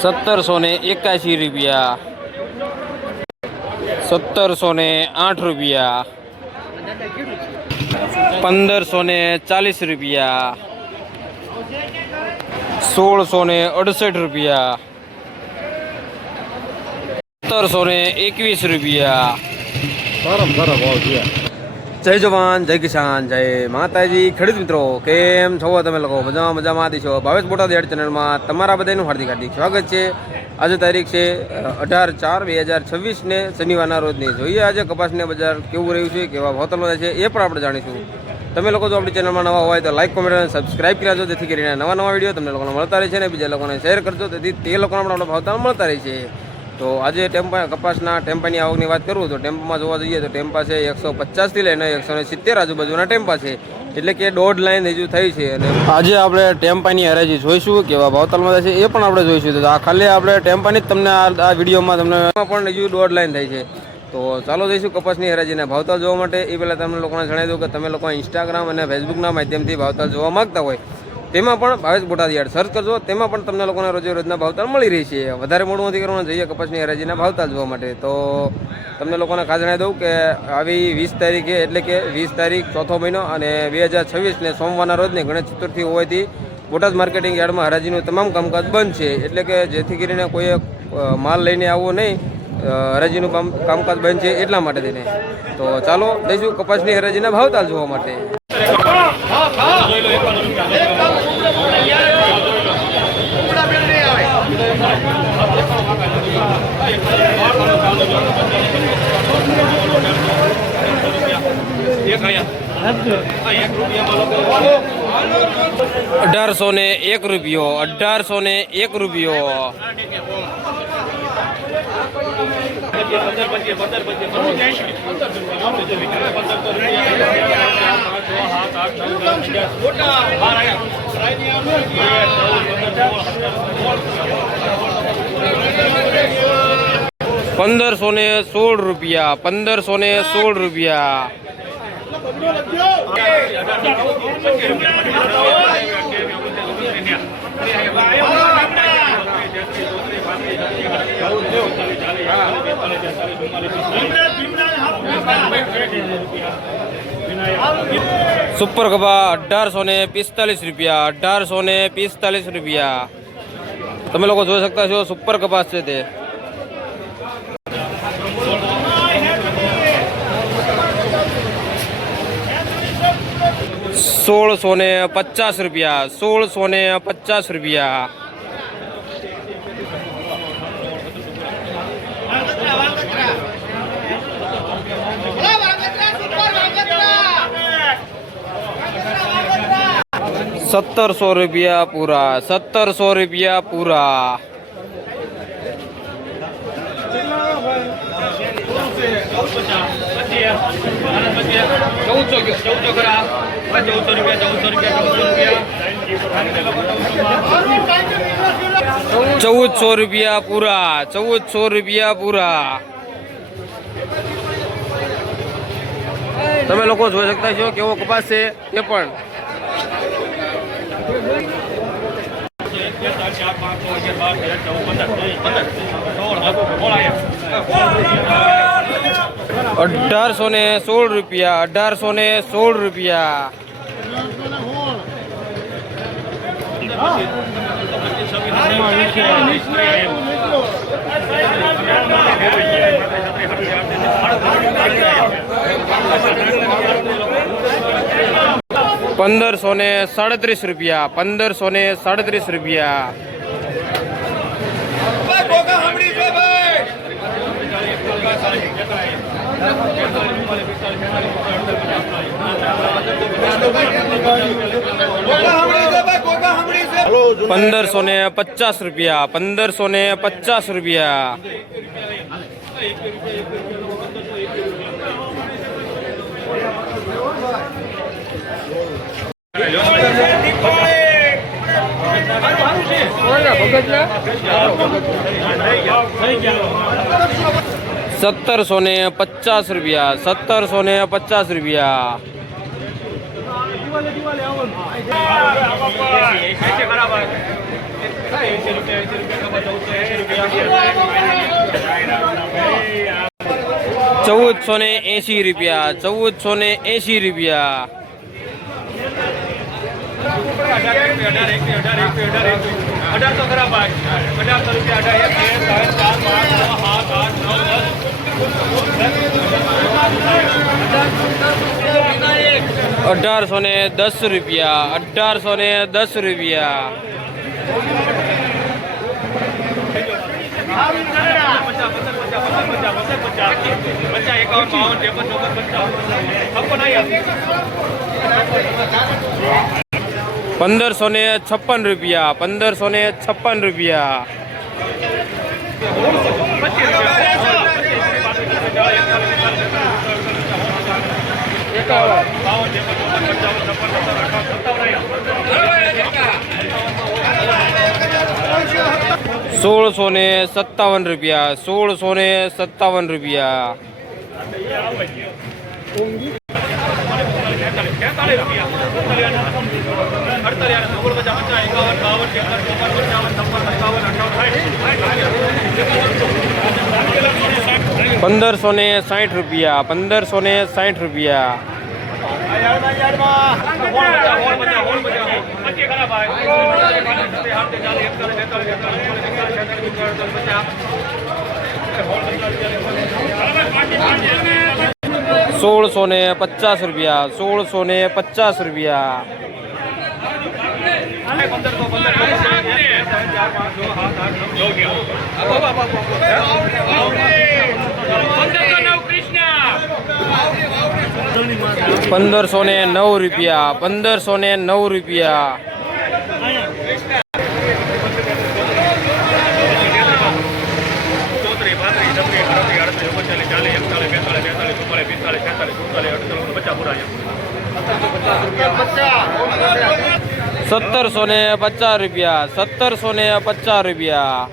1781 रुपया, 1708 रुपया, 1540 रुपया, 1668 रुपया, 1721 रुपया। जय जवान जय किसान जय माताजी। खेडूत मित्रों केम छो तमे लोको मजा मजामां दीशो। भावेश बोटाद एड चेनल में तमारा बधाईनुं हार्दिक हार्दिक स्वागत है। आज तारीख है 18/4/2026 ने शनिवार रोजनी जोईए आज कपासने बजार केवुं रह्युं छे, केवा भाव में छे ए पण आपणे जाणीशुं। तमे लोको जो अपनी चेनल में नवा होय तो लाइक कमेंट और सब्सक्राइब करी देजो, जेथी करीने नवा नवा विडियो तमने लोकोने मळता रहे ने बीजा लोकोने शेर करजो, तेथी ते लोकोने आपणो भाव मळता रहे। तो आज टेम्पा कपासना टेम्पानी आवकनी बात करूँ तो टेम्पामां जोवा जईए तो टेम्पा है 150 थी लईने 170 आजुबाजुना टेम्पा है, एटले के 1.5 लाइन हजू थई छे। अने आज आपणे टेम्पानी हराजी जोईशुं, केवा भावतालमां छे ए पण आपणे जोईशुं। तो आ खाली आपणे टेम्पानी ज तमने आ विडियोमां तमने पण हजू 1.5 लाइन थई छे। तो चालो जईशुं कपासनी हराजीना भावताल जोवा माटे। ए पहेला तमने लोकोने जणावी दઉં કે તમે લોકો इंस्टाग्राम અને फेसबुकना माध्यमથી भावताल जोवा मागता હોય તેમાં પણ ભાવેશ બોટાદ યાર્ડ સર્ચ કરજો, તેમાં પણ તમને લોકોને રોજે રોજના ભાવતાલ મળી રહી છે। વધારે મોડું નથી કરવાનું, જઈએ કપાસની હરાજીના ભાવતાલ જોવા માટે। તો તમને લોકોને ખાસ જણાવી દઉં કે આવી 20 તારીખે એટલે કે 20 તારીખ ચોથો મહિનો અને 2026 ને સોમવારના રોજને ગણેશ ચતુર્થી હોવાથી બોટાદ માર્કેટિંગ યાર્ડમાં હરાજીનું તમામ કામકાજ બંધ છે, એટલે કે જેથી કરીને કોઈએ માલ લઈને આવવો નહીં, હરાજીનું કામકાજ બંધ છે એટલા માટે થઈને। તો ચાલો જઈશું કપાસની હરાજીના ભાવતાલ જોવા માટે। 1801 રૂપિયો, 1801 રૂપિયો, 1516 રૂપિયા, 1516 રૂપિયા, સુપર કપા 1845 રૂપિયા, 1845 રૂપિયા। તમે લોકો જોઈ શકતા છો સુપર કપાસ છે તે। 1650 રૂપિયા, 1650 રૂપિયા। 1700 રૂપિયા પૂરા, 1700 રૂપિયા પૂરા। 1400 રૂપિયા પૂરા, 1400 રૂપિયા પૂરા। તમે લોકો જોઈ શકતા છો કેવો કપાસ છે તે પણ। 1816 રૂપિયા, 1816 રૂપિયા। 1537 રૂપિયા, 1537 રૂપિયા। 1550 રૂપિયા, 1550 રૂપિયા। 1750 रुपया, 1750 रुपया। 1540 ₹1480 ₹1480 ₹1810 ₹1556 ₹1657 ₹1560 ₹1650 ₹1509 ₹1750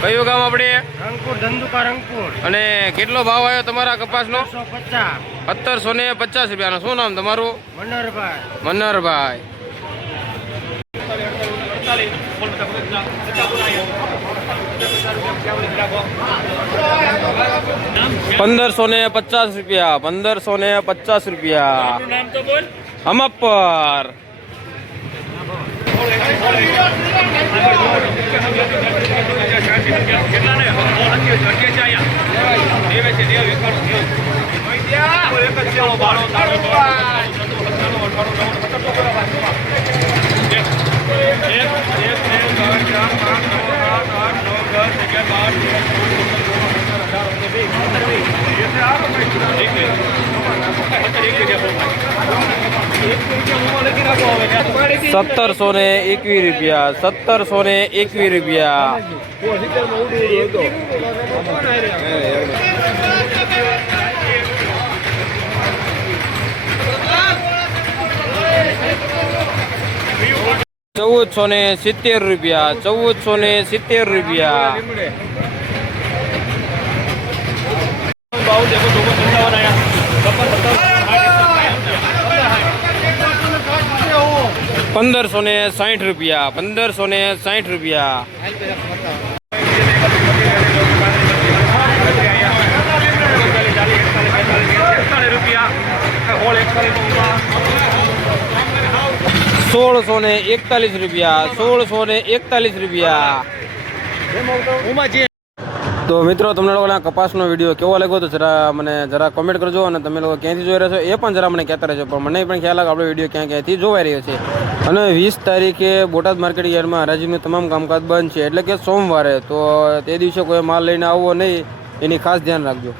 કયું ગામ આપણે? રંગપુર, ધંધુકા રંગપુર. અને કેટલો ભાવ આવ્યો તમારા કપાસનો? 1750. ₹1750 શું નામ તમારું? મનહરભાઈ. મન્નરભાઈ. ₹1550 ₹1550 અમપ્પર. ₹1721 ₹1560 ₹1641 તો મિત્રો તમને લોકોને આ કપાસનો વિડીયો કેવો લાગ્યો તો જરા કોમેન્ટ કરજો, અને તમે લોકો ક્યાંથી જોઈ રહ્યા છો એ પણ જરા મને કહેતા રહેજો. પણ મને પણ ખ્યાલ આવે આપણો વિડીયો ક્યાંથી જોવાઈ રહ્યો છે. અને 20 તારીખે બોટાદ માર્કેટ યાર્ડમાં હરાજીનું તમામ કામકાજ બંધ છે, એટલે કે સોમવારે. તો તે દિવસે કોઈ માલ લઈને આવવો નહીં, એની ખાસ ધ્યાન રાખજો.